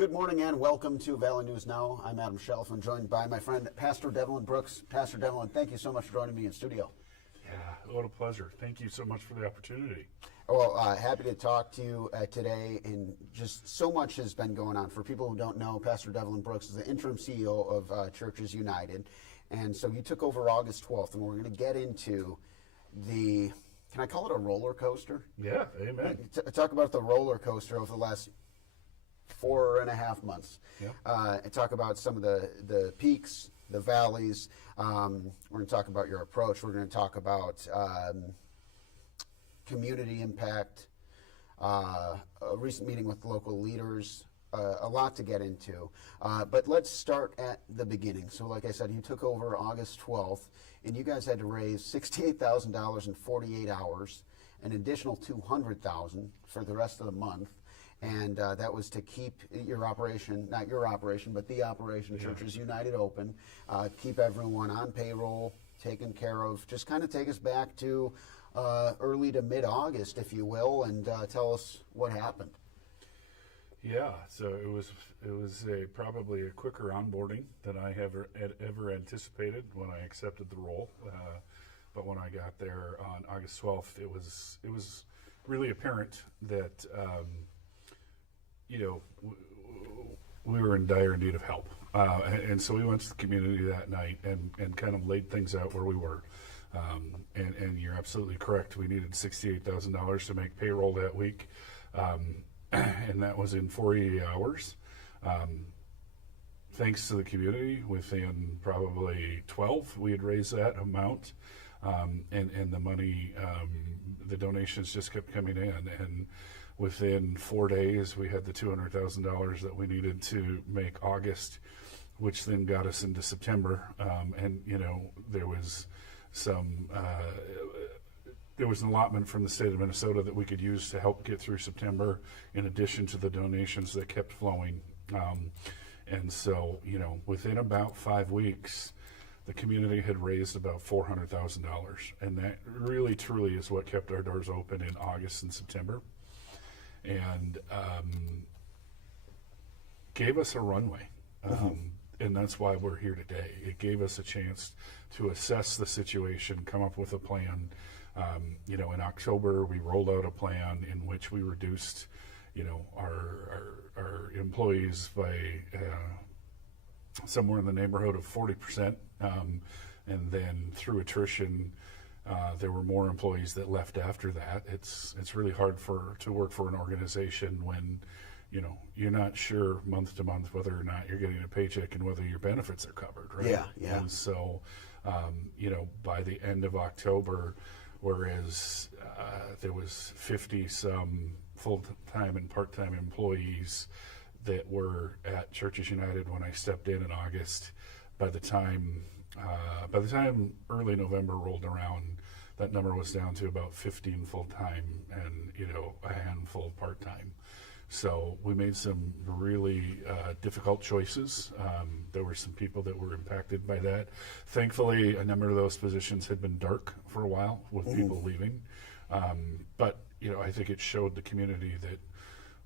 Good morning and welcome to Valley News Now. I'm Adam Shelf and joined by my friend Pastor Devlyn Brooks. Pastor Devlyn, thank you so much for joining me in studio. Yeah, what a pleasure. Thank you so much for the opportunity. Well, happy to talk to you today, and just so much has been going on. For people who don't know, Pastor Devlyn Brooks is the interim CEO of Churches United, and so you took over August 12th, and we're going to get into the, can I call it a roller coaster? Yeah, amen. Talk about the roller coaster over the last 4.5 months. Yep. And talk about some of the peaks, the valleys. We're going to talk about your approach. We're going to talk about community impact, a recent meeting with local leaders, a lot to get into. But let's start at the beginning. So like I said, you took over August 12th, and you guys had to raise $68,000 in 48 hours, an additional $200,000 for the rest of the month. And that was to keep your operation, not your operation, but the operation, Churches United open, keep everyone on payroll, taken care of. Just kind of take us back to early to mid-August, if you will, and tell us what happened. Yeah, so it was probably a quicker onboarding than I had ever anticipated when I accepted the role. But when I got there on August 12th, it was really apparent that we were in dire need of help. And so we went to the community that night and kind of laid things out where we were. And you're absolutely correct. We needed $68,000 to make payroll that week. And that was in 48 hours. Thanks to the community, within probably 12, we had raised that amount. And the money, the donations just kept coming in. And within 4 days, we had the $200,000 that we needed to make August, which then got us into September. And there was there was an allotment from the state of Minnesota that we could use to help get through September, in addition to the donations that kept flowing. And so, within about 5 weeks, the community had raised about $400,000. And that really, truly is what kept our doors open in August and September. And gave us a runway. And that's why we're here today. It gave us a chance to assess the situation, come up with a plan. In October, we rolled out a plan in which we reduced, our employees by somewhere in the neighborhood of 40%. And then through attrition, there were more employees that left after that. It's really hard to work for an organization when you're not sure month to month whether or not you're getting a paycheck and whether your benefits are covered, right? Yeah. And so, by the end of October, whereas there was 50-some full-time and part-time employees that were at Churches United when I stepped in August, by the time early November rolled around, that number was down to about 15 full-time and a handful part-time. So we made some really difficult choices. There were some people that were impacted by that. Thankfully, a number of those positions had been dark for a while with people leaving. But I think it showed the community that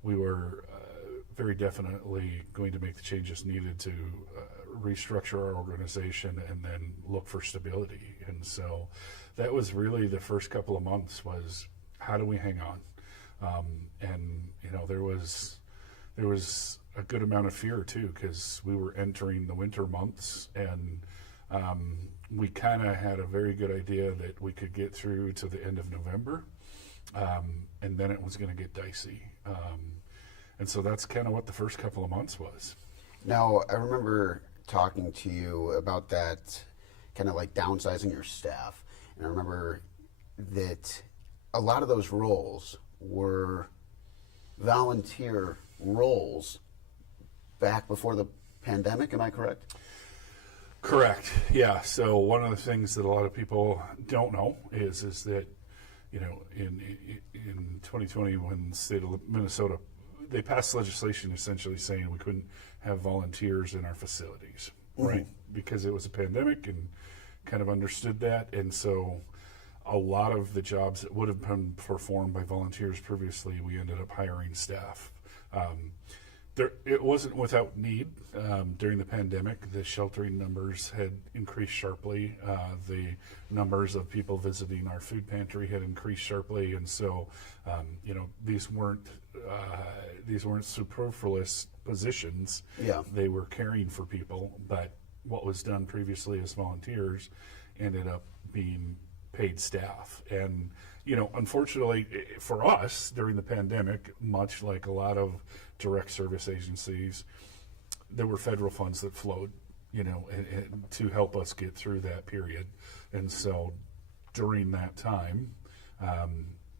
we were very definitely going to make the changes needed to restructure our organization and then look for stability. And so that was really the first couple of months, was how do we hang on? And there was a good amount of fear too, because we were entering the winter months, and we kind of had a very good idea that we could get through to the end of November, and then it was going to get dicey. And so that's kind of what the first couple of months was. Now, I remember talking to you about that, kind of like downsizing your staff. And I remember that a lot of those roles were volunteer roles back before the pandemic. Am I correct? Correct. Yeah. So one of the things that a lot of people don't know is that in 2020, when the state of Minnesota, they passed legislation essentially saying we couldn't have volunteers in our facilities, right? Because it was a pandemic, and kind of understood that. And so a lot of the jobs that would have been performed by volunteers previously, we ended up hiring staff. It wasn't without need. During the pandemic, the sheltering numbers had increased sharply. The numbers of people visiting our food pantry had increased sharply, and so these weren't superfluous positions. Yeah. They were caring for people, but what was done previously as volunteers ended up being paid staff. And unfortunately for us during the pandemic, much like a lot of direct service agencies, there were federal funds that flowed, and to help us get through that period. And so during that time,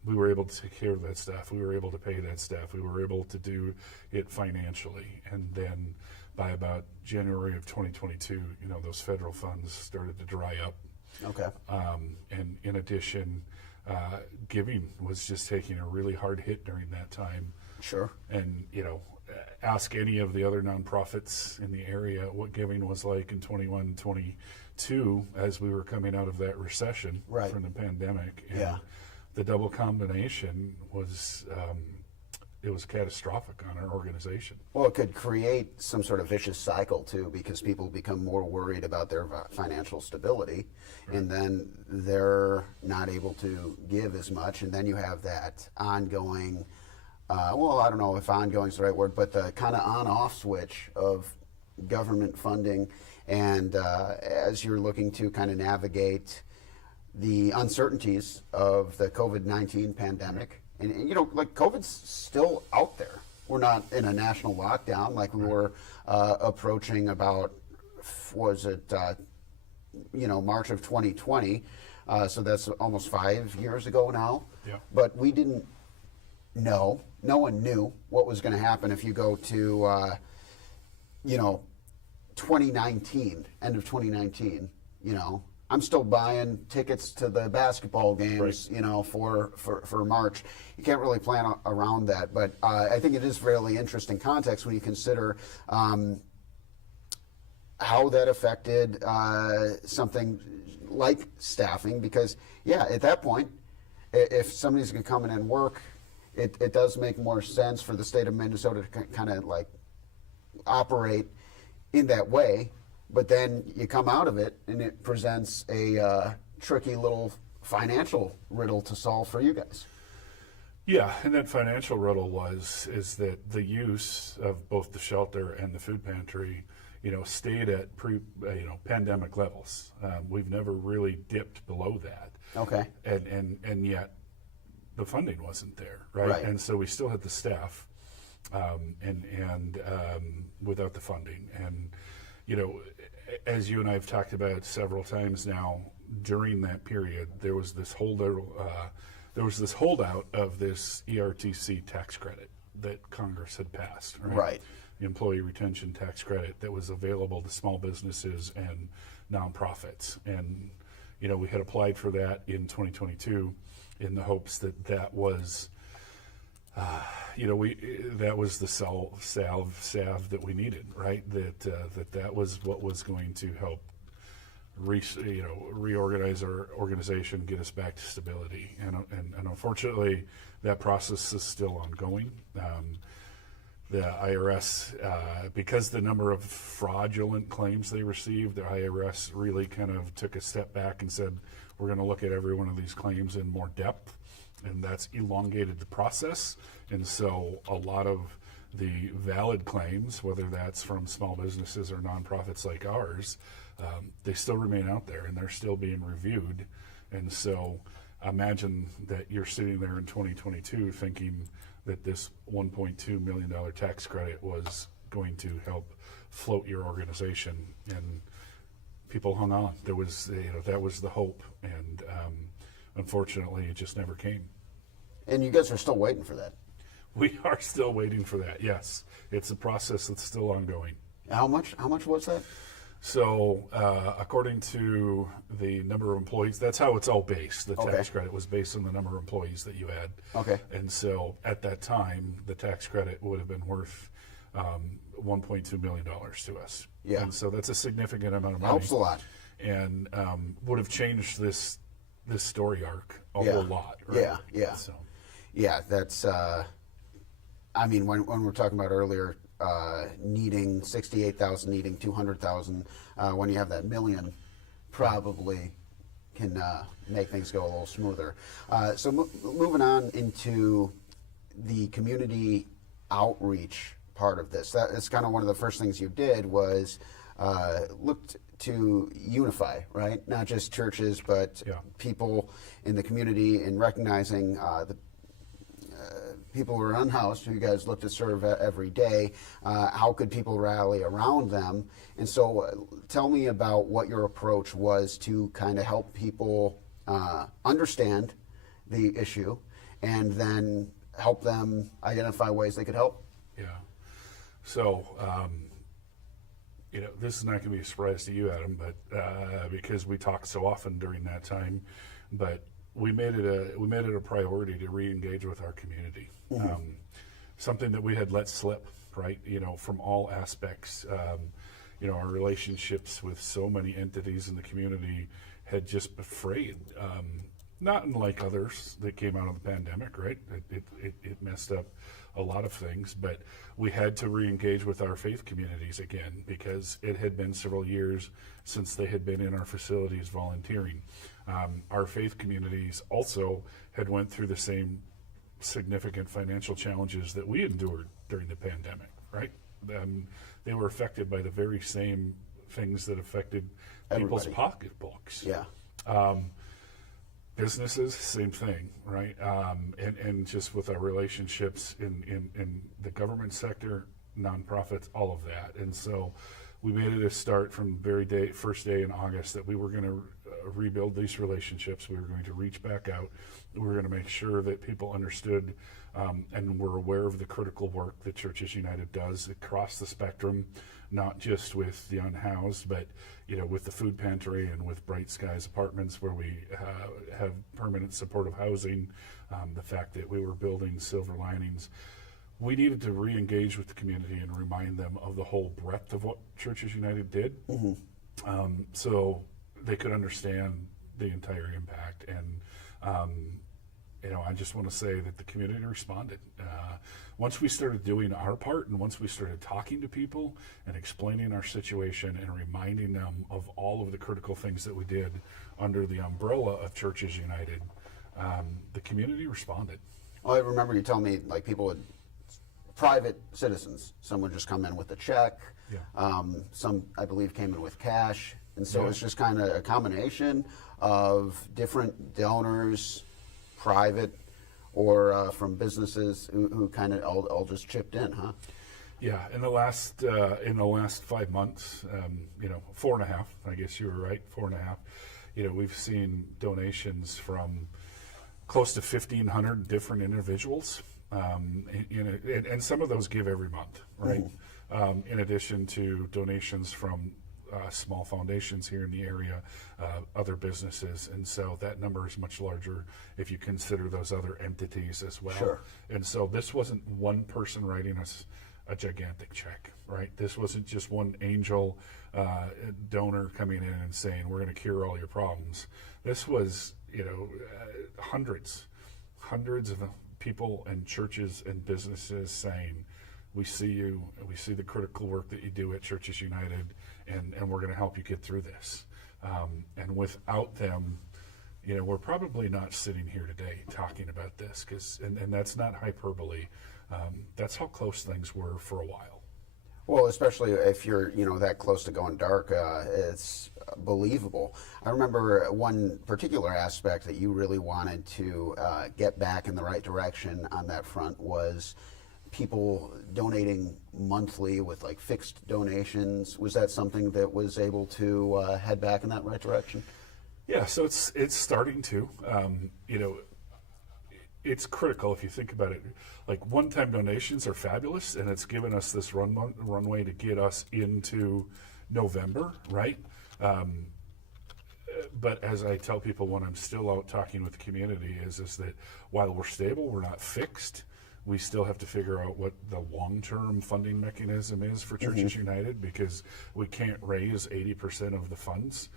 we were able to take care of that staff. We were able to pay that staff. We were able to do it financially. And then by about January of 2022, those federal funds started to dry up. Okay. And in addition, giving was just taking a really hard hit during that time. Sure. And, ask any of the other nonprofits in the area what giving was like in 21, 22 as we were coming out of that recession Right. from the pandemic. And Yeah. the double combination was, it was catastrophic on our organization. Well, it could create some sort of vicious cycle too, because people become more worried about their financial stability, and then they're not able to give as much, and then you have that ongoing. Well, I don't know if ongoing is the right word, but the kind of on-off switch of government funding, and as you're looking to kind of navigate the uncertainties of the COVID-19 pandemic. And like COVID's still out there. We're not in a national lockdown like we were approaching about, was it, March of 2020. So that's almost 5 years ago now. Yeah. But we didn't know, no one knew what was going to happen if you go to, 2019, end of 2019, I'm still buying tickets to the basketball games, Right. For March. You can't really plan around that, but I think it is really interesting context when you consider how that affected something like staffing. Because, at that point, if somebody's going to come in and work, it does make more sense for the state of Minnesota to kind of like operate in that way. But then you come out of it, and it presents a tricky little financial riddle to solve for you guys. Yeah, and that financial riddle is that the use of both the shelter and the food pantry, stayed at pandemic levels. We've never really dipped below that. Okay. And yet the funding wasn't there, right? Right. And so we still had the staff, and without the funding. And as you and I have talked about several times now, during that period, there was this holdout of this ERTC tax credit that Congress had passed, right? Right. The employee retention tax credit that was available to small businesses and nonprofits. And, we had applied for that in 2022 in the hopes that was, that was the salve that we needed, right? That was what was going to help reorganize our organization, get us back to stability. And unfortunately, that process is still ongoing. The IRS, because the number of fraudulent claims they received, the IRS really kind of took a step back and said, we're going to look at every one of these claims in more depth. And that's elongated the process. And so a lot of the valid claims, whether that's from small businesses or nonprofits like ours, they still remain out there and they're still being reviewed. And so imagine that you're sitting there in 2022 thinking that this $1.2 million tax credit was going to help float your organization, and people hung on. There was, that was the hope, and unfortunately, it just never came. And you guys are still waiting for that. We are still waiting for that. Yes, it's a process that's still ongoing. How much was that? So, according to the number of employees, that's how it's all based. The Okay. tax credit was based on the number of employees that you had. Okay. And so, at that time, the tax credit would have been worth $1.2 million to us. Yeah. And so that's a significant amount of money. Helps a lot. And would have changed this story arc a Yeah. whole lot. Right? Yeah. So. Yeah, that's. I mean, when we're talking about earlier, needing 68,000, needing 200,000, when you have that million, probably can make things go a little smoother. So moving on into the community outreach part of this, that's kind of one of the first things you did was looked to unify, right? Not just churches, but people in the community, and recognizing the people who are unhoused, who you guys look to serve every day. How could people rally around them? And so tell me about what your approach was to kind of help people understand the issue and then help them identify ways they could help. Yeah. So, this is not going to be a surprise to you, Adam, but because we talked so often during that time, but we made it a priority to re-engage with our community. Mm-hmm. Something that we had let slip, right? From all aspects. Our relationships with so many entities in the community had just frayed. Not unlike others that came out of the pandemic, right? It messed up a lot of things, but we had to re-engage with our faith communities again because it had been several years since they had been in our facilities volunteering. Our faith communities also had went through the same significant financial challenges that we endured during the pandemic, right? They were affected by the very same things that affected people's pocketbooks. Yeah. Businesses, same thing, right? And just with our relationships in the government sector, nonprofits, all of that. And so we made it a start from the first day in August that we were going to rebuild these relationships. We were going to reach back out. We were going to make sure that people understood and were aware of the critical work that Churches United does across the spectrum, not just with the unhoused, but with the food pantry and with Bright Skies Apartments, where we have permanent supportive housing. The fact that we were building Silver Linings, we needed to re-engage with the community and remind them of the whole breadth of what Churches United did, so they could understand the entire impact. And I just want to say that the community responded. Once we started doing our part, and once we started talking to people and explaining our situation and reminding them of all of the critical things that we did under the umbrella of Churches United, the community responded. Well, I remember you telling me, like, people would, private citizens, some would just come in with a check. Yeah. Some, I believe, came in with cash. And so it's just kind of a combination of different donors, private or from businesses who kind of all just chipped in, huh? Yeah, in the last 5 months, 4.5, I guess you were right, 4.5. We've seen donations from close to 1,500 different individuals, and some of those give every month, right? In addition to donations from small foundations here in the area, other businesses, and so that number is much larger if you consider those other entities as well. Sure. And so this wasn't one person writing us a gigantic check, right? This wasn't just one angel donor coming in and saying, we're going to cure all your problems. This was, hundreds of people and churches and businesses saying, we see you, and we see the critical work that you do at Churches United, and we're going to help you get through this. And without them, we're probably not sitting here today talking about this, and that's not hyperbole. That's how close things were for a while. Well, especially if you're, that close to going dark, it's believable. I remember one particular aspect that you really wanted to get back in the right direction on that front was people donating monthly with like fixed donations. Was that something that was able to head back in that right direction? Yeah, so it's starting to. It's critical if you think about it. Like, one-time donations are fabulous, and it's given us this runway to get us into November, right? But as I tell people when I'm still out talking with the community is that while we're stable, we're not fixed. We still have to figure out what the long-term funding mechanism is for Churches United, because we can't raise 80% of the funds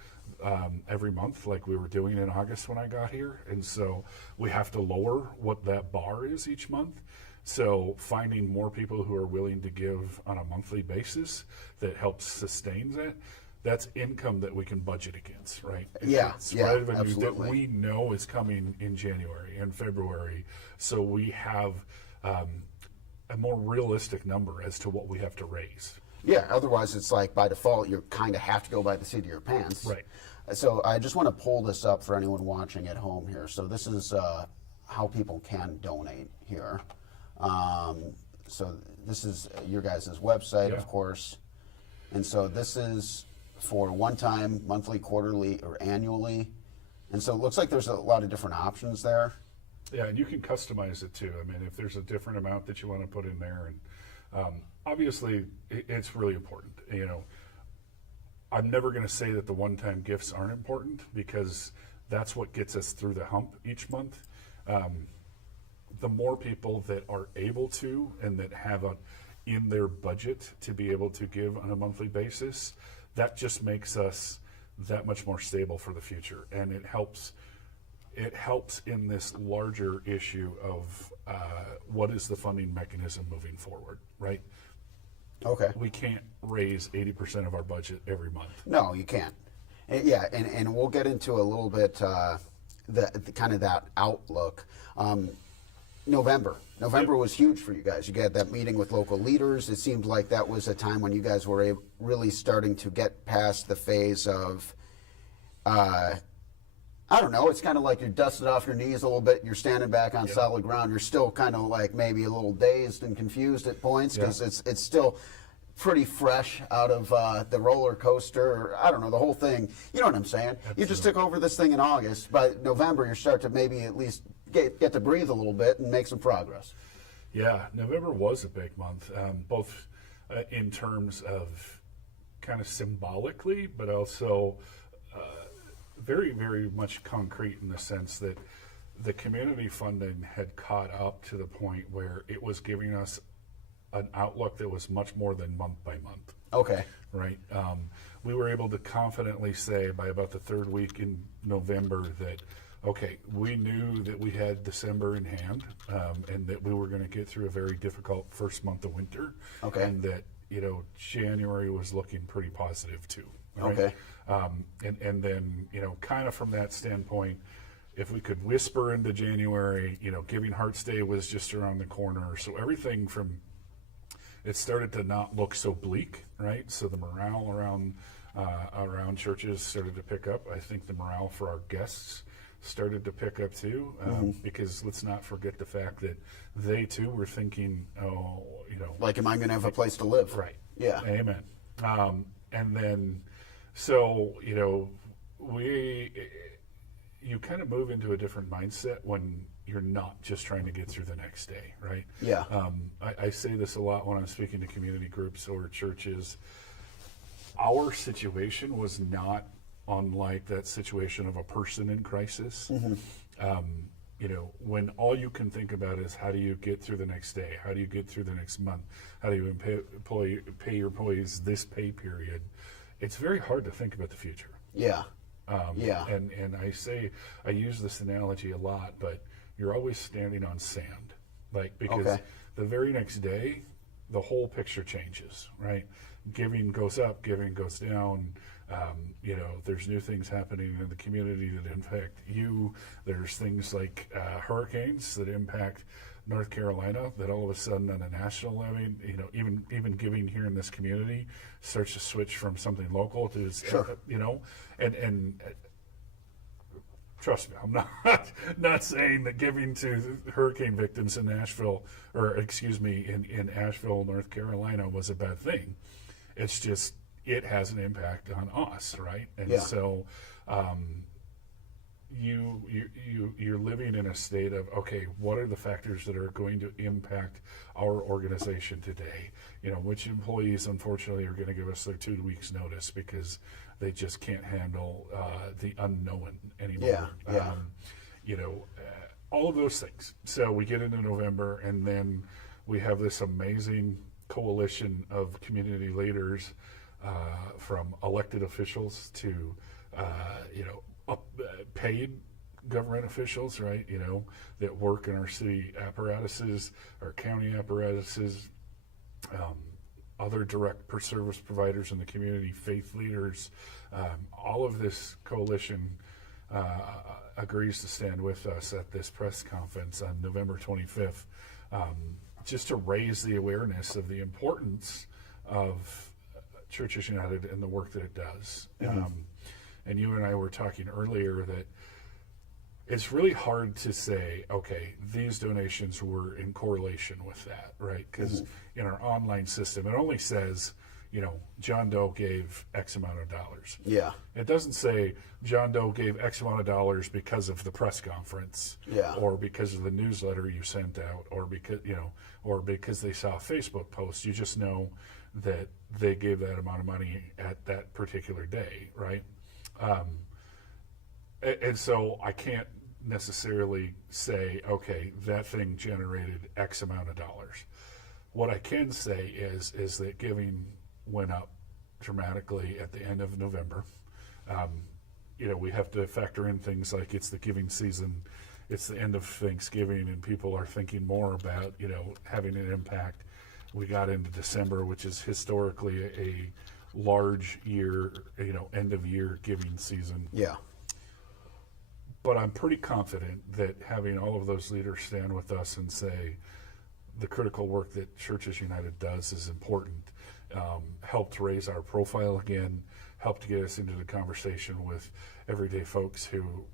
every month like we were doing in August when I got here. And so we have to lower what that bar is each month. So finding more people who are willing to give on a monthly basis that helps sustain that, that's income that we can budget against, right? Yeah, It's yeah, revenue that absolutely. we know is coming in January and February, so we have a more realistic number as to what we have to raise. Yeah, otherwise it's like by default you kind of have to go by the seat of your pants. Right. So I just want to pull this up for anyone watching at home here. So this is how people can donate here. So this is your guys' website, Yeah. of course. And so this is for one time, monthly, quarterly, or annually. And so it looks like there's a lot of different options there. Yeah, and you can customize it too. I mean, if there's a different amount that you want to put in there, and obviously it's really important. You know, I'm never going to say that the one-time gifts aren't important, because that's what gets us through the hump each month. The more people that are able to and that have in their budget to be able to give on a monthly basis, that just makes us that much more stable for the future, and it helps in this larger issue of what is the funding mechanism moving forward, right? Okay. We can't raise 80% of our budget every month. No, you can't. And we'll get into a little bit the kind of that outlook. November was huge for you guys. You got that meeting with local leaders. It seemed like that was a time when you guys were really starting to get past the phase of, I don't know, it's kind of like you're dusted off your knees a little bit. You're standing back on solid ground. You're still kind of like maybe a little dazed and confused at points, because it's still pretty fresh out of the roller coaster. Or, I don't know, the whole thing. You know what I'm saying? Absolutely. You just took over this thing in August. By November, you start to maybe at least get to breathe a little bit and make some progress. Yeah, November was a big month, both in terms of kind of symbolically, but also very, very much concrete, in the sense that the community funding had caught up to the point where it was giving us an outlook that was much more than month by month. Okay. Right. We were able to confidently say by about the third week in November that, okay, we knew that we had December in hand, and that we were going to get through a very difficult first month of winter. Okay. And that, January was looking pretty positive too. Right? Okay. And then, kind of from that standpoint, if we could whisper into January, Giving Hearts Day was just around the corner. So everything it started to not look so bleak, right? So the morale around churches started to pick up. I think the morale for our guests started to pick up too, because let's not forget the fact that they too were thinking, Like, am I going to have a place to live? right. Yeah. Amen. And then, so, you kind of move into a different mindset when you're not just trying to get through the next day, right? Yeah. I say this a lot when I'm speaking to community groups or churches. Our situation was not unlike that situation of a person in crisis. When all you can think about is how do you get through the next day? How do you get through the next month? How do you pay your employees this pay period? It's very hard to think about the future. Yeah. And I use this analogy a lot, but you're always standing on sand, because the very next day, the whole picture changes, right? Giving goes up, giving goes down. There's new things happening in the community that impact you. There's things like hurricanes that impact North Carolina that all of a sudden on a national level, even giving here in this community starts to switch from something local to, and trust me, I'm not saying that giving to hurricane victims in Asheville, in Asheville, North Carolina was a bad thing. It's just, it has an impact on us, right? And so you're living in a state of, okay, what are the factors that are going to impact our organization today? Which employees, unfortunately, are going to give us their 2 weeks notice because they just can't handle the unknown anymore. All of those things. So we get into November, and then we have this amazing coalition of community leaders, from elected officials to paid government officials, right, that work in our city apparatuses, our county apparatuses, other direct service providers in the community, faith leaders. All of this coalition agrees to stand with us at this press conference on November 25th, just to raise the awareness of the importance of Churches United and the work that it does. And you and I were talking earlier that it's really hard to say, okay, these donations were in correlation with that, right? Because in our online system, it only says, John Doe gave X amount of dollars. Yeah. It doesn't say John Doe gave X amount of dollars because of the press conference, Yeah. or because of the newsletter you sent out, or because they saw a Facebook post. You just know that they gave that amount of money at that particular day, right? And so I can't necessarily say, okay, that thing generated X amount of dollars. What I can say is that giving went up dramatically at the end of November. We have to factor in things like it's the giving season, it's the end of Thanksgiving, and people are thinking more about, having an impact. We got into December, which is historically a large year, end of year giving season. Yeah. But I'm pretty confident that having all of those leaders stand with us and say the critical work that Churches United does is important, helped raise our profile again, helped get us into the conversation with everyday folks who,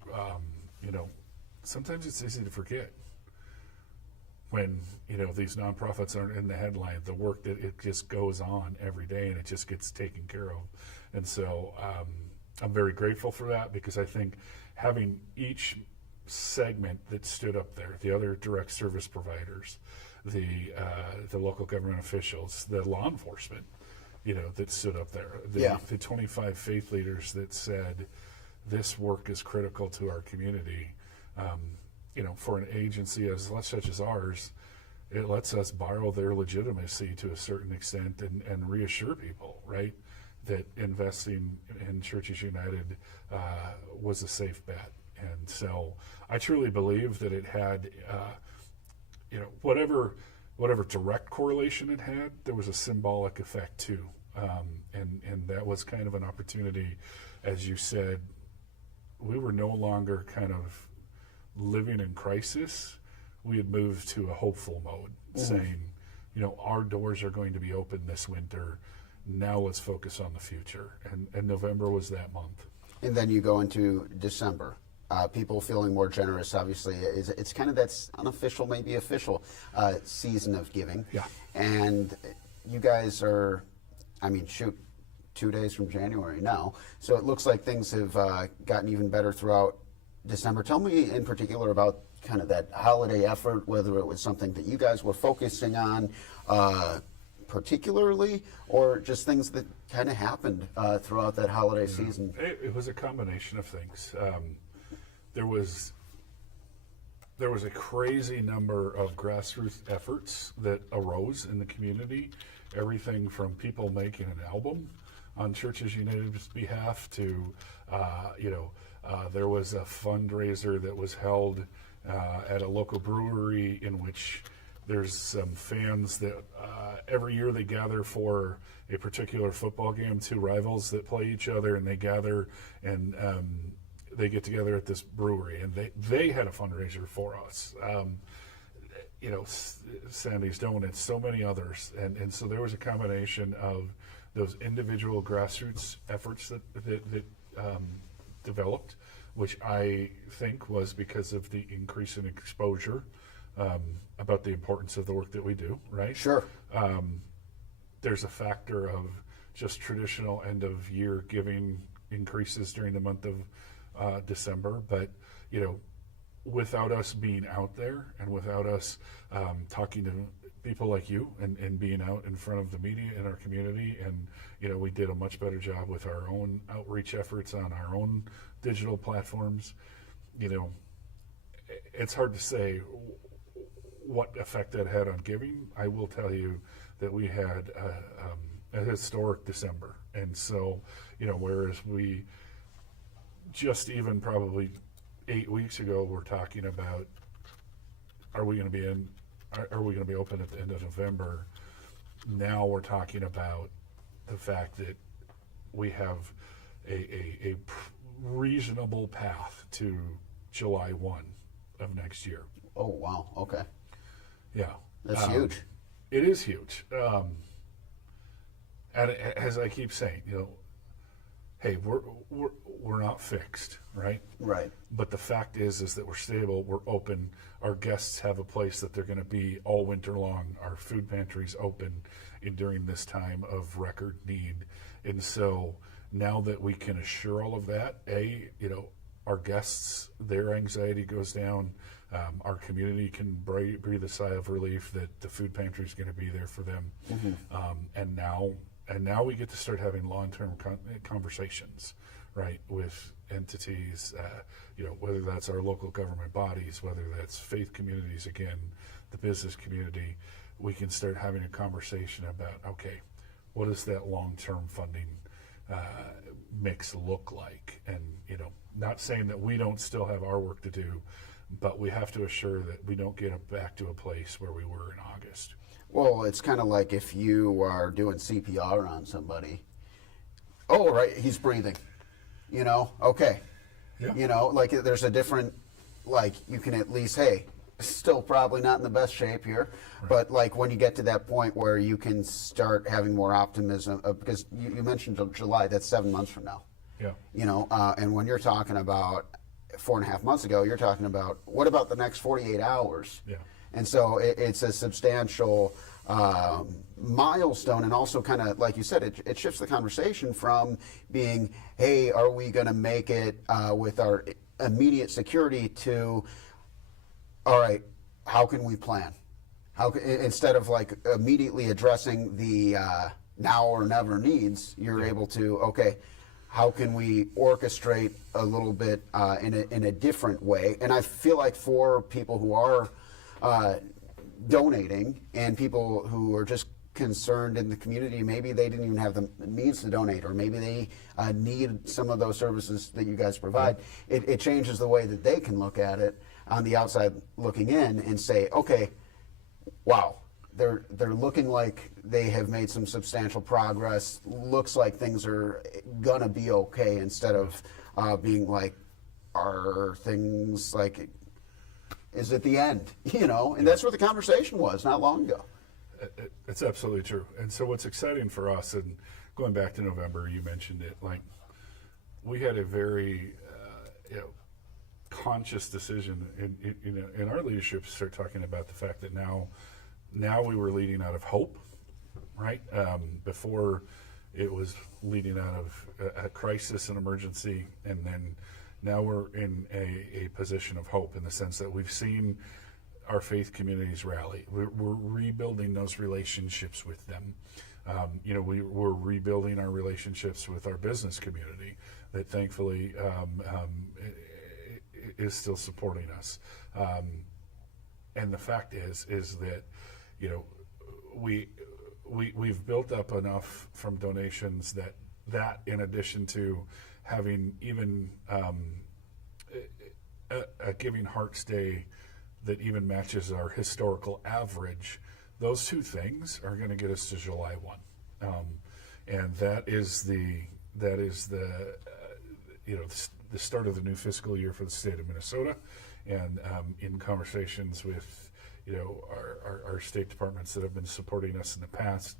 sometimes it's easy to forget when, these nonprofits aren't in the headline, the work that it just goes on every day and it just gets taken care of. And so I'm very grateful for that, because I think having each segment that stood up there, the other direct service providers, the local government officials, the law enforcement, that stood up there, the 25 faith leaders that said this work is critical to our community. For an agency such as ours, it lets us borrow their legitimacy to a certain extent and reassure people, right, that investing in Churches United was a safe bet. And so I truly believe that it had, whatever direct correlation it had, there was a symbolic effect too. And that was kind of an opportunity, as you said, we were no longer kind of living in crisis. We had moved to a hopeful mode, saying, our doors are going to be open this winter. Now let's focus on the future. And November was that month. And then you go into December. People feeling more generous, obviously. It's kind of that unofficial, maybe official season of giving. Yeah. And you guys are, 2 days from January now. So it looks like things have gotten even better throughout December. Tell me in particular about kind of that holiday effort, whether it was something that you guys were focusing on particularly, or just things that kind of happened throughout that holiday season. It was a combination of things. There was a crazy number of grassroots efforts that arose in the community. Everything from people making an album on Churches United's behalf to, there was a fundraiser that was held at a local brewery in which there's some fans that every year they gather for a particular football game, two rivals that play each other, and they gather and they get together at this brewery, and they had a fundraiser for us. Sandy's Donuts, so many others, and so there was a combination of those individual grassroots efforts that developed, which I think was because of the increase in exposure about the importance of the work that we do, right? Sure. There's a factor of just traditional end of year giving increases during the month of December, but without us being out there and without us talking to people like you and being out in front of the media in our community, and we did a much better job with our own outreach efforts on our own digital platforms. It's hard to say what effect that had on giving. I will tell you that we had a historic December, and so whereas we just even probably 8 weeks ago, we're talking about, are we going to be open at the end of November? Now we're talking about the fact that we have a reasonable path to July 1 of next year. Oh, wow. Okay. Yeah. That's huge. It is huge. And as I keep saying, hey, we're not fixed, right? Right. But the fact is that we're stable, we're open. Our guests have a place that they're going to be all winter long. Our food pantry's open during this time of record need. And so now that we can assure all of that, our guests, their anxiety goes down. Our community can breathe a sigh of relief that the food pantry is going to be there for them. And now we get to start having long-term conversations, right, with entities, whether that's our local government bodies, whether that's faith communities, again, the business community. We can start having a conversation about, okay, what does that long-term funding mix look like? And, not saying that we don't still have our work to do, but we have to assure that we don't get back to a place where we were in August. Well, it's kind of like if you are doing CPR on somebody. Oh, right, he's breathing. Okay. Yeah. Like there's a different, like you can at least, hey, still probably not in the best shape here, right. But like when you get to that point where you can start having more optimism, because you mentioned July, that's 7 months from now. Yeah. And when you're talking about 4.5 months ago, you're talking about what about the next 48 hours? Yeah. And so it's a substantial milestone, and also kind of, like you said, it shifts the conversation from being, hey, are we going to make it with our immediate security to, all right, how can we plan? Instead of like immediately addressing the now or never needs, you're able to, okay, how can we orchestrate a little bit in a different way? And I feel like for people who are donating and people who are just concerned in the community, maybe they didn't even have the means to donate, or maybe they need some of those services that you guys provide. Yeah. It changes the way that they can look at it on the outside looking in and say, okay, wow, they're looking like they have made some substantial progress. Looks like things are gonna be okay, instead of being like, are things like, is it the end? And that's what the conversation was not long ago. It's absolutely true. And so what's exciting for us, and going back to November, you mentioned it, like we had a very conscious decision in our leadership to start talking about the fact that now we were leading out of hope, right? Before it was leading out of a crisis and emergency, and then now we're in a position of hope in the sense that we've seen our faith communities rally. We're rebuilding those relationships with them. We're rebuilding our relationships with our business community that thankfully is still supporting us. And the fact is that, we've built up enough from donations that in addition to having even a Giving Hearts Day that even matches our historical average, those two things are going to get us to July 1. And that is the start of the new fiscal year for the state of Minnesota. And in conversations with our state departments that have been supporting us in the past,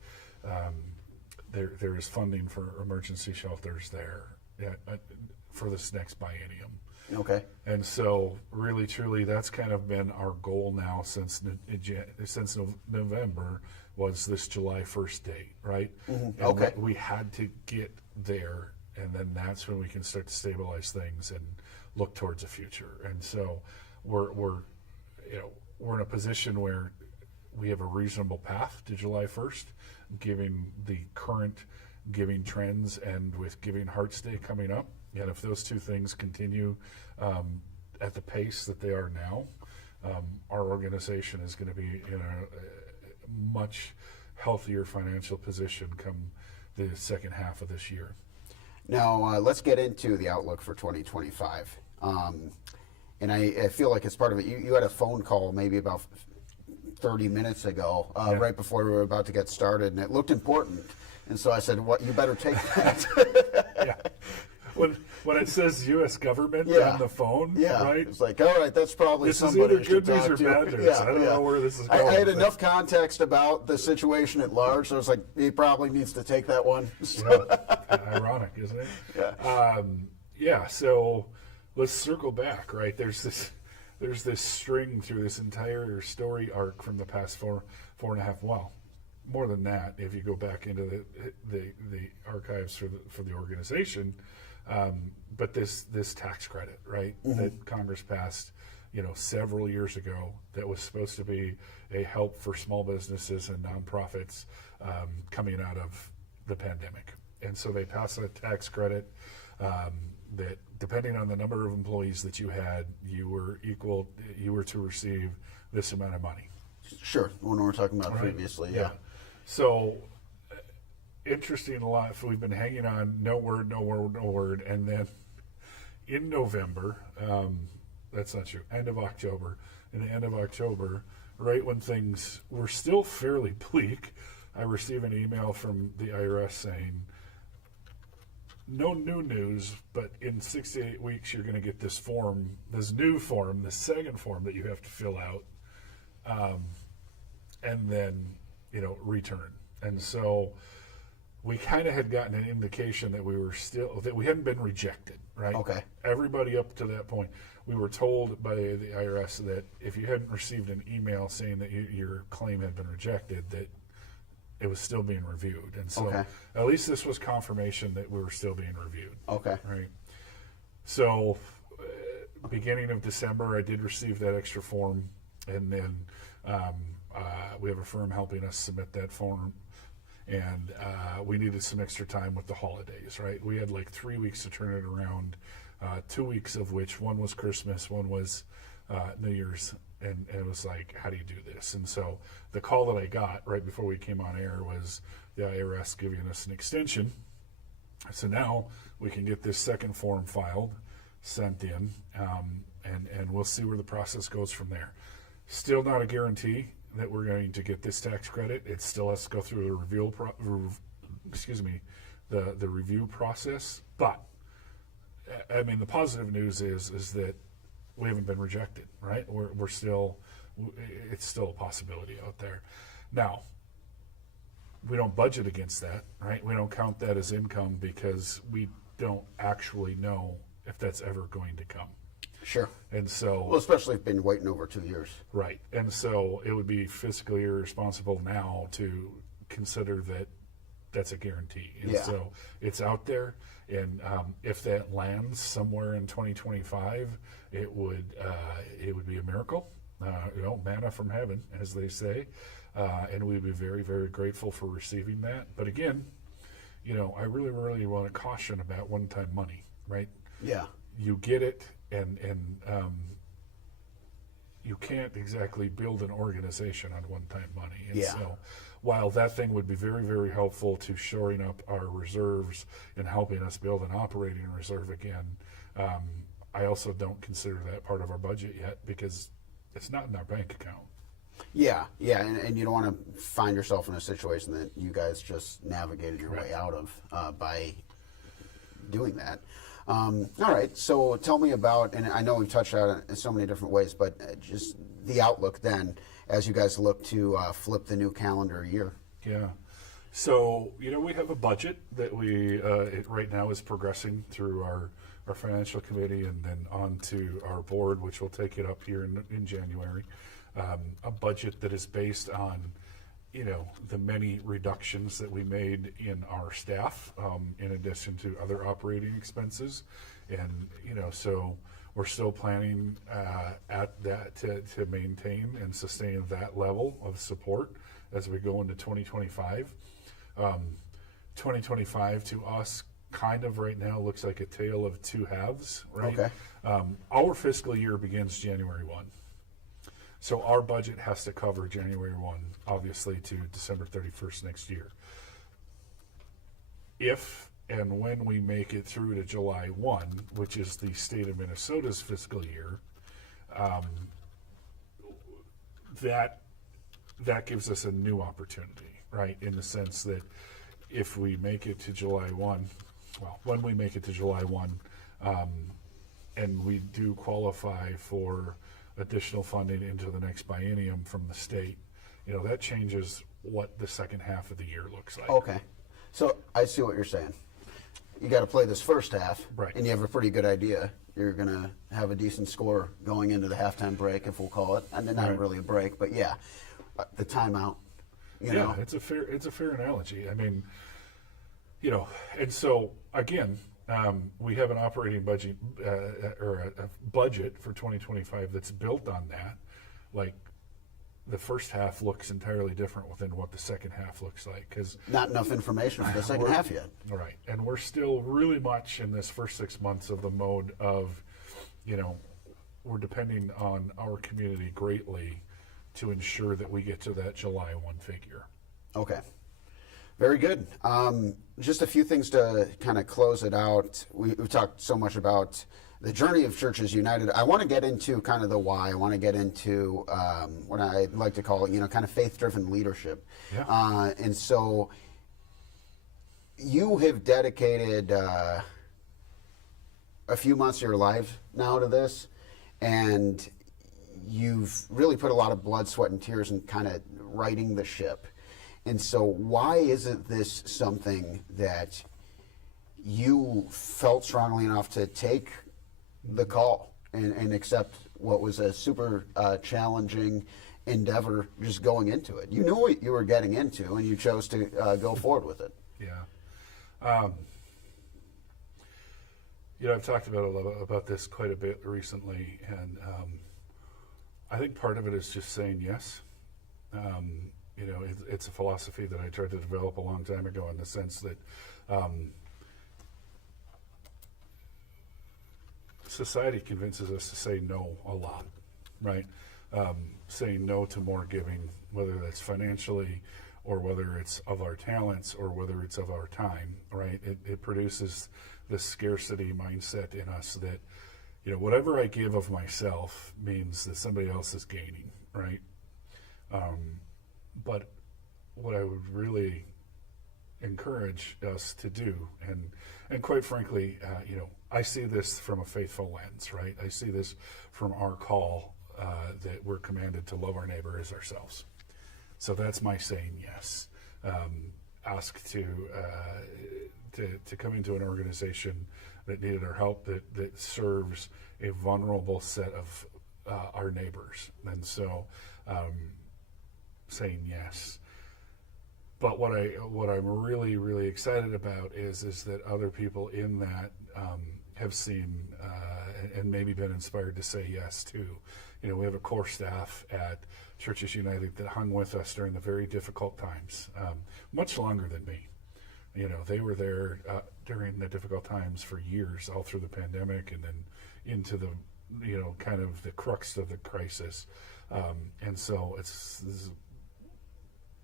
there is funding for emergency shelters there for this next biennium. Okay. And so, really, truly, that's kind of been our goal now since November, was this July 1st date, right? Mm-hmm. And okay. We had to get there, and then that's when we can start to stabilize things and look towards the future. And so, we're in a position where we have a reasonable path to July 1st, given the current giving trends and with Giving Hearts Day coming up. And if those two things continue at the pace that they are now, our organization is going to be in a much healthier financial position come the second half of this year. Now, let's get into the outlook for 2025. And I feel like it's part of it. You had a phone call maybe about 30 minutes ago, right before we were about to get started, and it looked important. And so I said, "What? You better take that." Yeah. When it says U.S. government Yeah. on the phone, Yeah, right? it's like, all right, that's probably This is somebody either I should good news talk or to. bad news. I don't know where this is I going, had but- enough context about the situation at large, so I was like, he probably needs to take that one. Yeah. Ironic, isn't it? Yeah. Yeah. So let's circle back. Right. There's this string through this entire story arc from the past four and a half. Well, more than that, if you go back into the archives for the organization. But this tax credit, right, that Congress passed, several years ago, that was supposed to be a help for small businesses and nonprofits coming out of the pandemic. And so they passed a tax credit that, depending on the number of employees that you had, you were to receive this amount of money. Sure, when we were talking about Right? previously, yeah. So interesting life. We've been hanging on, no word, and then in November, that's not true, end of October, right when things were still fairly bleak, I received an email from the IRS saying, no new news, but in 6 to 8 weeks you're going to get this new form, the second form that you have to fill out, and then, return. And so we kind of had gotten an indication that we hadn't been rejected, right? Okay. Everybody up to that point, we were told by the IRS that if you hadn't received an email saying that your claim had been rejected, that it was still being reviewed. And so Okay. at least this was confirmation that we were still being reviewed. Okay. Right. So beginning of December, I did receive that extra form, and then we have a firm helping us submit that form. And we needed some extra time with the holidays, right? We had like 3 weeks to turn it around, 2 weeks of which one was Christmas, one was New Year's, and it was like, how do you do this? And so the call that I got right before we came on air was the IRS giving us an extension. So now we can get this second form filed, sent in, and we'll see where the process goes from there. Still not a guarantee that we're going to get this tax credit. It still has to go through the review process. But I mean, the positive news is that we haven't been rejected, right? We're still, it's still a possibility out there. Now, we don't budget against that, right? We don't count that as income because we don't actually know if that's ever going to come. Sure. And so, Well, especially if you've been waiting over 2 years. right. And so it would be fiscally irresponsible now to consider that that's a guarantee. And Yeah. so it's out there. And if that lands somewhere in 2025, it would be a miracle, manna from heaven, as they say. And we'd be very, very grateful for receiving that. But again, I really, really want to caution about one-time money, right? Yeah. You get it, and you can't exactly build an organization on one-time money. And Yeah. so while that thing would be very, very helpful to shoring up our reserves and helping us build an operating reserve again, I also don't consider that part of our budget yet because it's not in our bank account. Yeah, and you don't want to find yourself in a situation that you guys just navigated your way out of by doing that. All right, so tell me about, and I know we've touched on it in so many different ways, but just the outlook then as you guys look to flip the new calendar year. Yeah. So, we have a budget that it right now is progressing through our financial committee and then on to our board, which will take it up here in January. A budget that is based on, the many reductions that we made in our staff, in addition to other operating expenses. And, so we're still planning at that to maintain and sustain that level of support as we go into 2025. 2025 to us kind of right now looks like a tale of two halves, right? Okay. Our fiscal year begins January 1. So our budget has to cover January 1, obviously, to December 31st next year. If and when we make it through to July 1, which is the state of Minnesota's fiscal year, that gives us a new opportunity, right? In the sense that if we make it to July 1, well, when we make it to July 1, and we do qualify for additional funding into the next biennium from the state, that changes what the second half of the year looks like. Okay. So I see what you're saying. You got to play this first half, Right. and you have a pretty good idea. You're going to have a decent score going into the halftime break, if we'll call it. And then not Right. really a break, but yeah, the timeout. You Yeah, know? it's a fair analogy. I mean, and so again, we have an operating budget or a budget for 2025 that's built on that. Like the first half looks entirely different within what the second half looks like because Not enough information for the second half yet. right, and we're still really much in this first 6 months of the mode of, we're depending on our community greatly to ensure that we get to that July 1 figure. Okay. Very good. Just a few things to kind of close it out. We've talked so much about the journey of Churches United. I want to get into kind of the why. I want to get into what I like to call, kind of faith-driven leadership. Yeah. And so you have dedicated a few months of your life now to this, and you've really put a lot of blood, sweat, and tears in kind of righting the ship. And so why isn't this something that you felt strongly enough to take the call and accept what was a super challenging endeavor just going into it? You knew what you were getting into, and you chose to go forward with it. Yeah. I've talked about this quite a bit recently, and I think part of it is just saying yes. It's a philosophy that I tried to develop a long time ago in the sense that society convinces us to say no a lot, right? Saying no to more giving, whether that's financially or whether it's of our talents or whether it's of our time, right? It produces this scarcity mindset in us that, whatever I give of myself means that somebody else is gaining, right? But what I would really encourage us to do, and quite frankly, I see this from a faithful lens, right? I see this from our call that we're commanded to love our neighbor as ourselves. So that's my saying yes. Ask to come into an organization that needed our help, that serves a vulnerable set of our neighbors, and so saying yes. But what I'm really, really excited about is that other people in that have seen and maybe been inspired to say yes too. We have a core staff at Churches United that hung with us during the very difficult times, much longer than me. They were there during the difficult times for years, all through the pandemic and then into the, kind of the crux of the crisis. And so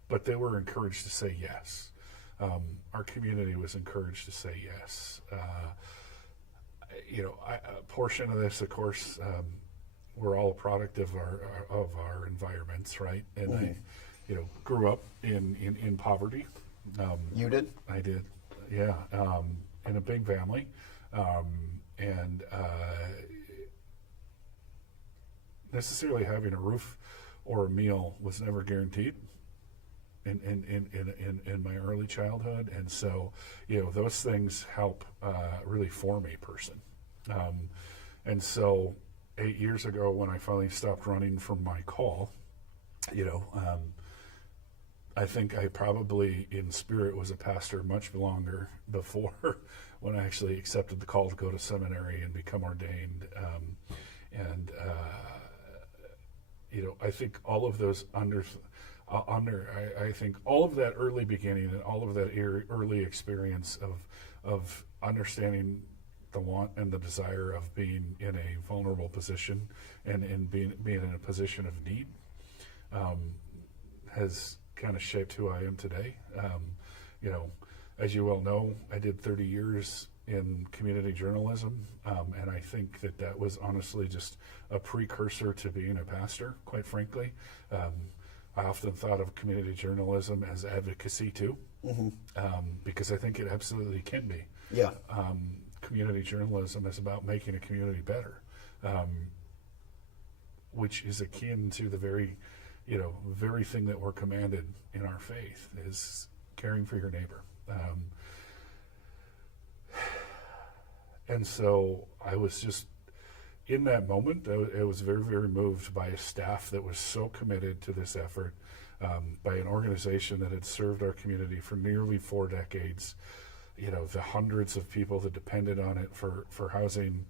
but they were encouraged to say yes. Our community was encouraged to say yes. A portion of this, of course, we're all a product of our environments, right? And Mm-hmm. I, grew up in poverty. You did? I did, yeah. In a big family, and necessarily having a roof or a meal was never guaranteed in my early childhood, and so those things help really form a person. And so 8 years ago, when I finally stopped running from my call, I think I probably in spirit was a pastor much longer before when I actually accepted the call to go to seminary and become ordained. I think all of those I think all of that early beginning and all of that early experience of understanding the want and the desire of being in a vulnerable position and being in a position of need has kind of shaped who I am today. as you well know, I did 30 years in community journalism, and I think that that was honestly just a precursor to being a pastor, quite frankly. I often thought of community journalism as advocacy too, because I think it absolutely can be. Yeah. Community journalism is about making a community better, which is akin to the very thing that we're commanded in our faith is caring for your neighbor. And so I was just, in that moment, I was very, very moved by a staff that was so committed to this effort, by an organization that had served our community for nearly 4 decades, the hundreds of people that depended on it for housing,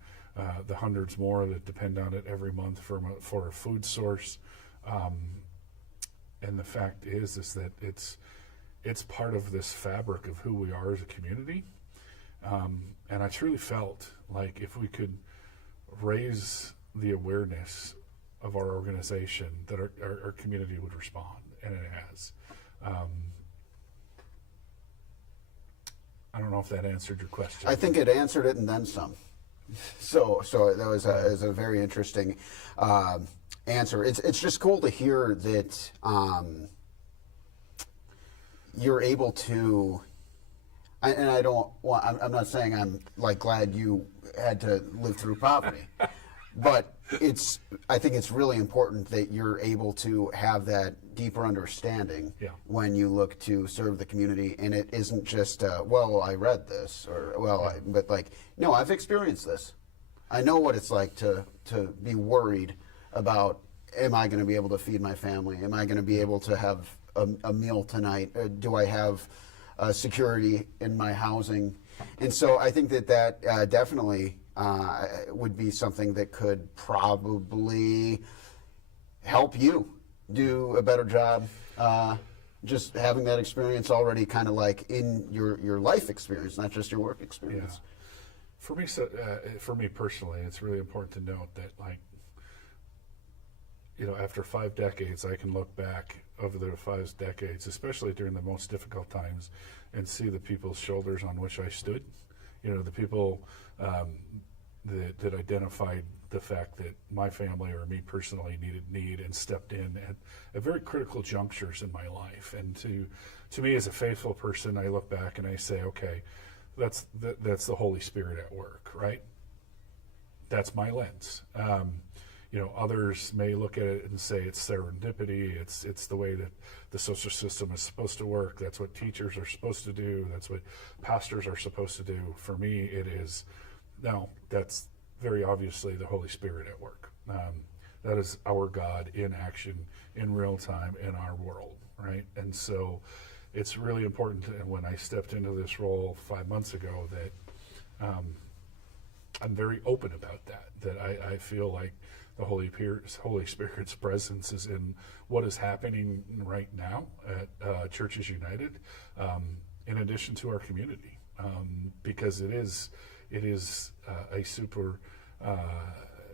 the hundreds more that depend on it every month for a food source. And the fact is that it's part of this fabric of who we are as a community. And I truly felt like if we could raise the awareness of our organization, that our community would respond, and it has. I don't know if that answered your question. I think it answered it and then some. So that was a very interesting answer. It's just cool to hear that you're able to. I'm not saying I'm like glad you had to live through poverty, but I think it's really important that you're able to have that deeper understanding when you look to serve the community, and it isn't just well, I read this, or but like, no, I've experienced this. I know what it's like to be worried about, am I going to be able to feed my family? Am I going to be able to have a meal tonight? Do I have security in my housing? And so I think that definitely would be something that could probably help you do a better job, just having that experience already kind of like in your life experience, not just your work experience. Yeah. For me personally, it's really important to note that, like, after 5 decades, I can look back over the 5 decades, especially during the most difficult times, and see the people's shoulders on which I stood. The people that identified the fact that my family or me personally needed and stepped in at very critical junctures in my life. And to me, as a faithful person, I look back and I say, okay, that's the Holy Spirit at work, right? That's my lens. Others may look at it and say it's serendipity. It's the way that the social system is supposed to work. That's what teachers are supposed to do. That's what pastors are supposed to do. For me, it is, no, that's very obviously the Holy Spirit at work. That is our God in action, in real time, in our world, right? And so it's really important when I stepped into this role 5 months ago that I'm very open about that I feel like the Holy Spirit's presence is in what is happening right now at Churches United, in addition to our community, because it is a super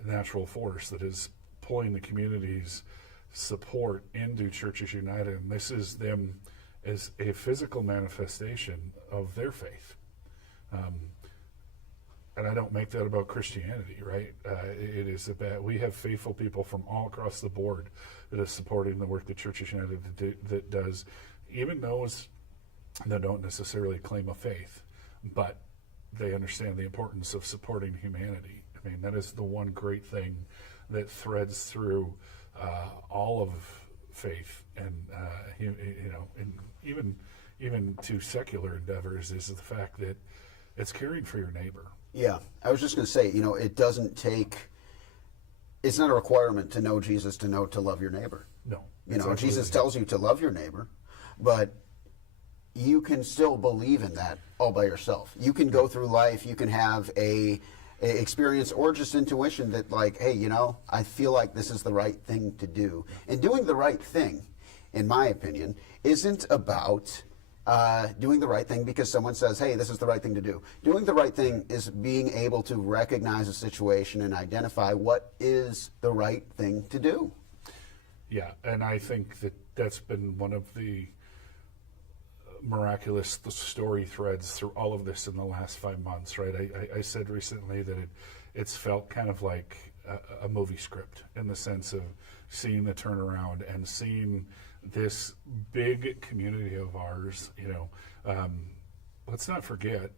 natural force that is pulling the community's support into Churches United, and this is them as a physical manifestation of their faith. And I don't make that about Christianity, right? It is about, we have faithful people from all across the board that is supporting the work that Churches United that does, even those that don't necessarily claim a faith, but they understand the importance of supporting humanity. I mean, that is the one great thing that threads through all of faith, and and even to secular endeavors, is the fact that it's caring for your neighbor. Yeah, I was just going to say, it doesn't take. It's not a requirement to know Jesus to know to love your neighbor. No, Jesus tells you to love your neighbor, but you can still believe in that all by yourself. You can go through life. You can have a experience or just intuition that, like, hey, I feel like this is the right thing to do. And doing the right thing, in my opinion, isn't about doing the right thing because someone says, hey, this is the right thing to do. Doing the right thing is being able to recognize a situation and identify what is the right thing to do. Yeah, and I think that's been one of the miraculous story threads through all of this in the last 5 months, right? I said recently that it's felt kind of like a movie script in the sense of seeing the turnaround and seeing this big community of ours. Let's not forget,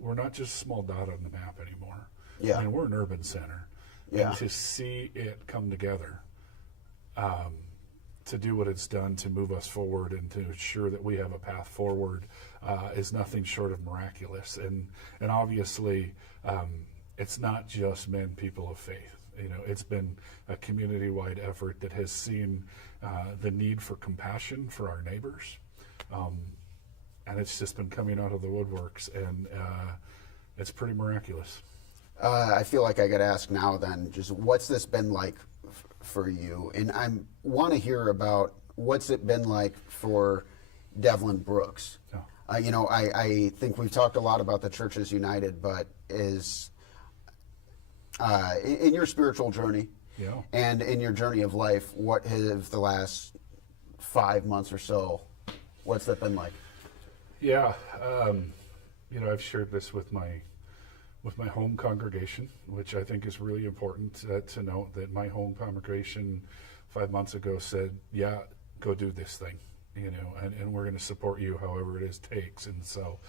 we're not just a small dot on the map anymore. Yeah. I mean, we're an urban center. Yeah. And to see it come together, to do what it's done to move us forward and to ensure that we have a path forward is nothing short of miraculous. And obviously, it's not just men, people of faith. It's been a community-wide effort that has seen the need for compassion for our neighbors. And it's just been coming out of the woodworks, and it's pretty miraculous. I feel like I got to ask now then, just what's this been like for you? And I want to hear about what's it been like for Devlyn Brooks. Oh. I think we've talked a lot about the Churches United, but is in your spiritual journey and in your journey of life, what have the last 5 months or so, what's that been like? Yeah, I've shared this with my home congregation, which I think is really important to note that my home congregation 5 months ago said, yeah, go do this thing, and we're going to support you however it takes. And so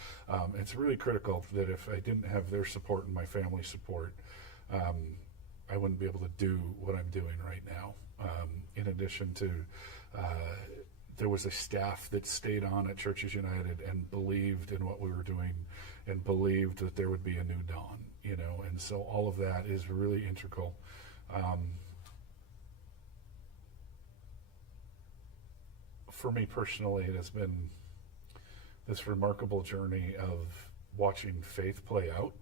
it's really critical that if I didn't have their support and my family support, I wouldn't be able to do what I'm doing right now. In addition to, there was a staff that stayed on at Churches United and believed in what we were doing and believed that there would be a new dawn, and so all of that is really integral. For me personally, it has been this remarkable journey of watching faith play out.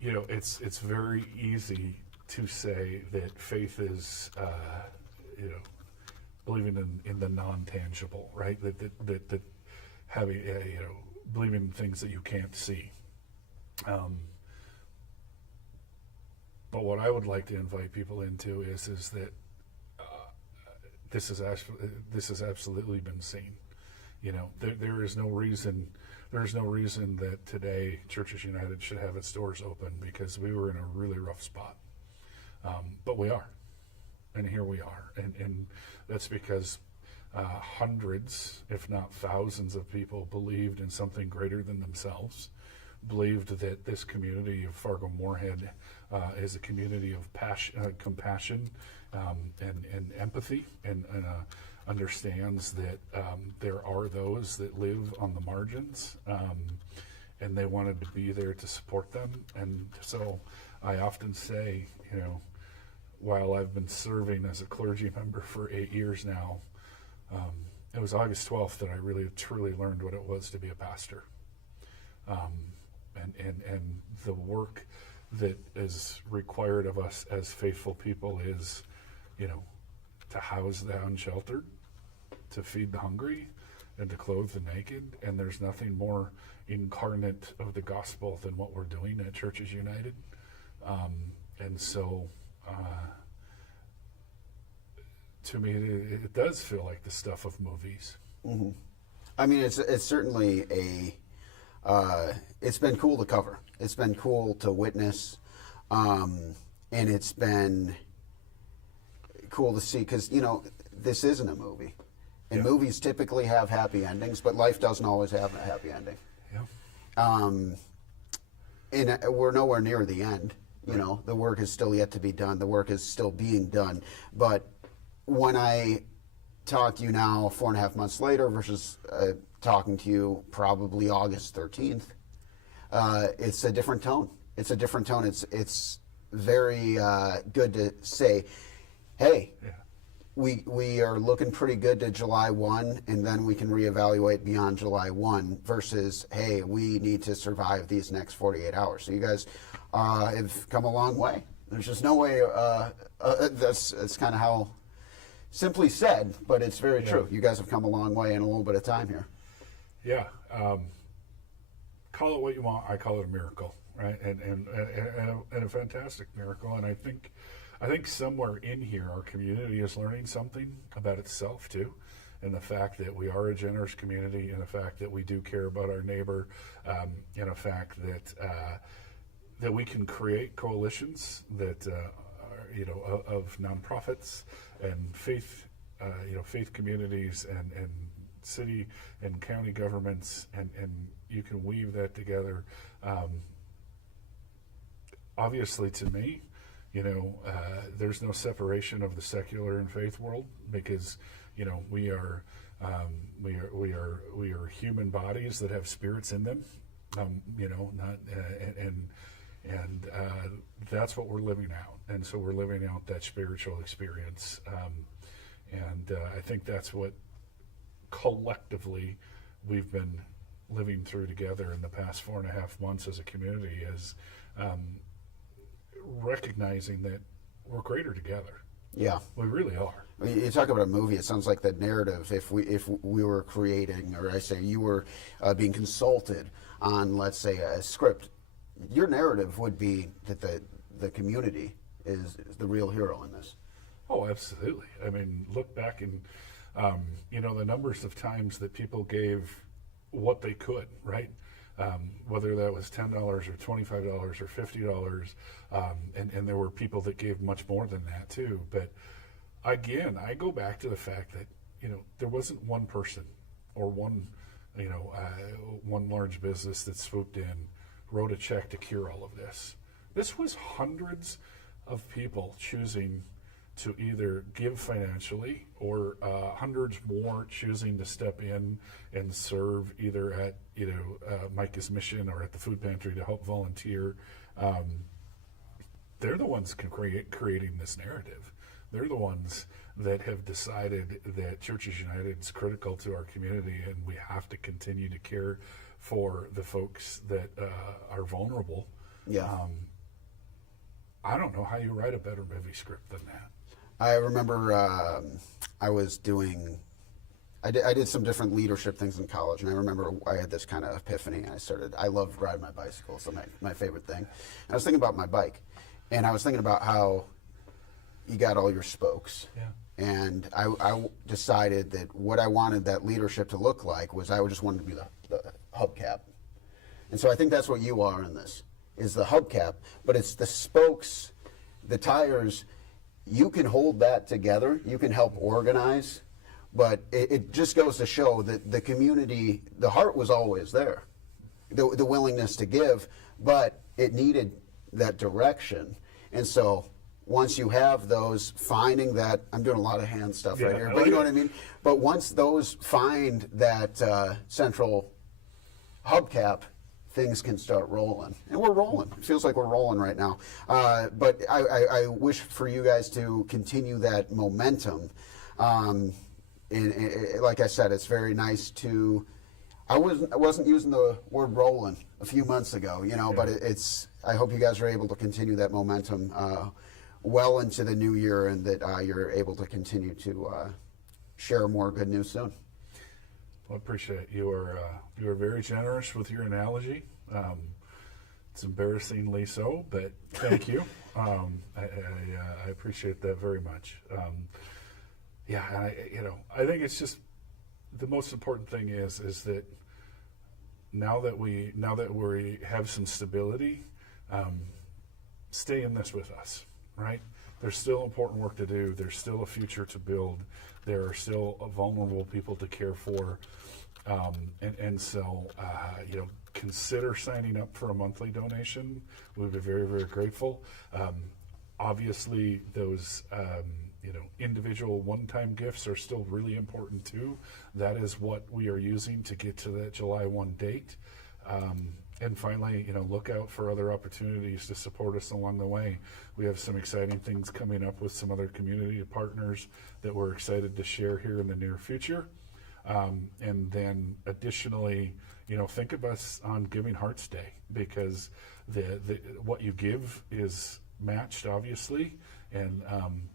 It's very easy to say that faith is, believing in the non-tangible, right? That having, believing in things that you can't see. But what I would like to invite people into is that this has absolutely been seen. There is no reason that today Churches United should have its doors open, because we were in a really rough spot. But we are, and here we are, and that's because hundreds, if not thousands of people believed in something greater than themselves, believed that this community of Fargo-Moorhead is a community of compassion and empathy, and understands that there are those that live on the margins, and they wanted to be there to support them. And so I often say, while I've been serving as a clergy member for 8 years now, it was August 12th that I really truly learned what it was to be a pastor. And the work that is required of us as faithful people is, to house the unsheltered, to feed the hungry, and to clothe the naked. And there's nothing more incarnate of the gospel than what we're doing at Churches United. And so, to me, it does feel like the stuff of movies. Mm-hmm. I mean, it's certainly it's been cool to cover. It's been cool to witness, and it's been cool to see, because this isn't a movie, and movies typically have happy endings, but life doesn't always have a happy ending. And we're nowhere near the end. The work is still yet to be done. The work is still being done. But when I talk to you now 4.5 months later versus talking to you probably August 13th, it's a different tone. It's a different tone. It's very good to say, hey, we are looking pretty good to July 1, and then we can reevaluate beyond July 1, versus, hey, we need to survive these next 48 hours. So you guys have come a long way. There's just no way, that's kind of how, simply said, but it's very true. You guys have come a long way in a little bit of time here. Yeah. Call it what you want. I call it a miracle, right? And a fantastic miracle. And I think somewhere in here, our community is learning something about itself too. in the fact that we are a generous community, in the fact that we do care about our neighbor, in the fact that we can create coalitions that of nonprofits and faith faith communities and city and county governments, and you can weave that together. Obviously, to me, there's no separation of the secular and faith world, because we are human bodies that have spirits in them. Not and that's what we're living out, and so we're living out that spiritual experience, and I think that's what collectively we've been living through together in the past 4.5 months as a community, is recognizing that we're greater together. Yeah, we really are. You talk about a movie. It sounds like the narrative. If we were creating, or I say you were being consulted on, let's say, a script, your narrative would be that the community is the real hero in this. Oh, absolutely. I mean, look back and the numbers of times that people gave what they could, right? Whether that was $10 or $25 or $50, and there were people that gave much more than that too. But again, I go back to the fact that there wasn't one person or one large business that swooped in, wrote a check to cure all of this. This was hundreds of people choosing to either give financially, or hundreds more choosing to step in and serve either at Micah's Mission or at the food pantry to help volunteer. They're the ones creating this narrative. They're the ones that have decided that Churches United is critical to our community, and we have to continue to care for the folks that are vulnerable. Yeah. I don't know how you write a better movie script than that. I remember I did some different leadership things in college, and I remember I had this kind of epiphany. I loved riding my bicycle, so my favorite thing. And I was thinking about my bike, and I was thinking about how you got all your spokes. Yeah. And I decided that what I wanted that leadership to look like was I just wanted to be the hubcap. And so I think that's what you are in this, is the hubcap, but it's the spokes, the tires. You can hold that together. You can help organize, but it just goes to show that the community, the heart was always there, the willingness to give, but it needed that direction. And so once you have those, finding that, I'm doing a lot of hand stuff right here, but you know what I mean? But once those find that central hubcap, things can start rolling. And we're rolling. It feels like we're rolling right now. But I wish for you guys to continue that momentum. And like I said, it's very nice to... I wasn't using the word rolling a few months ago, but I hope you guys are able to continue that momentum well into the new year, and that you're able to continue to share more good news soon. Well, I appreciate it. You are very generous with your analogy. It's embarrassingly so, but thank you. I appreciate that very much. I think it's just the most important thing is that now that we have some stability, stay in this with us, right? There's still important work to do. There's still a future to build. There are still vulnerable people to care for. So consider signing up for a monthly donation. We'd be very, very grateful. Obviously, those individual one-time gifts are still really important too. That is what we are using to get to that July 1 date. And finally, look out for other opportunities to support us along the way. We have some exciting things coming up with some other community partners that we're excited to share here in the near future. And then additionally, think of us on Giving Hearts Day, because what you give is matched, obviously, and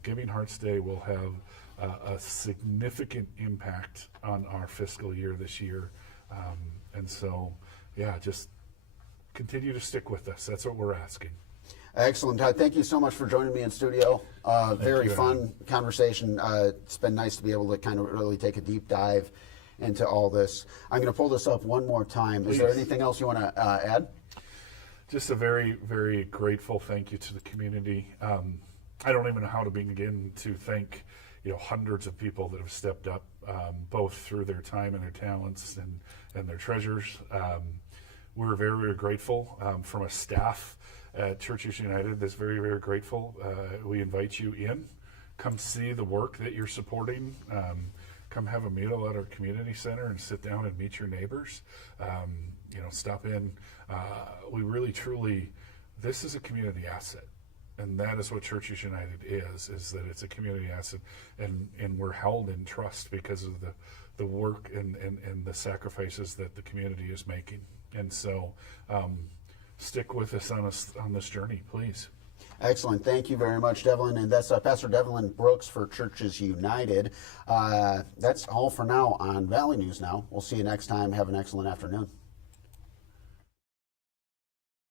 Giving Hearts Day will have a significant impact on our fiscal year this year. And so, just continue to stick with us. That's what we're asking. Excellent. Thank you so much for joining me in studio. Very you, fun conversation. It's been nice to be able to kind of really take a deep dive into all this. I'm going to pull this up one more time. Is there Please. anything else you want to add? Just a very, very grateful thank you to the community. I don't even know how to begin to thank, hundreds of people that have stepped up, both through their time and their talents and their treasures. We're very, very grateful from a staff at Churches United that's very, very grateful. We invite you in. Come see the work that you're supporting. Come have a meal at our community center and sit down and meet your neighbors. Stop in. We really, truly, this is a community asset. And that is what Churches United is that it's a community asset. And we're held in trust because of the work and the sacrifices that the community is making. And so stick with us on this journey, please. Excellent. Thank you very much, Devlyn. And that's Pastor Devlyn Brooks for Churches United. That's all for now on Valley News Now. We'll see you next time. Have an excellent afternoon.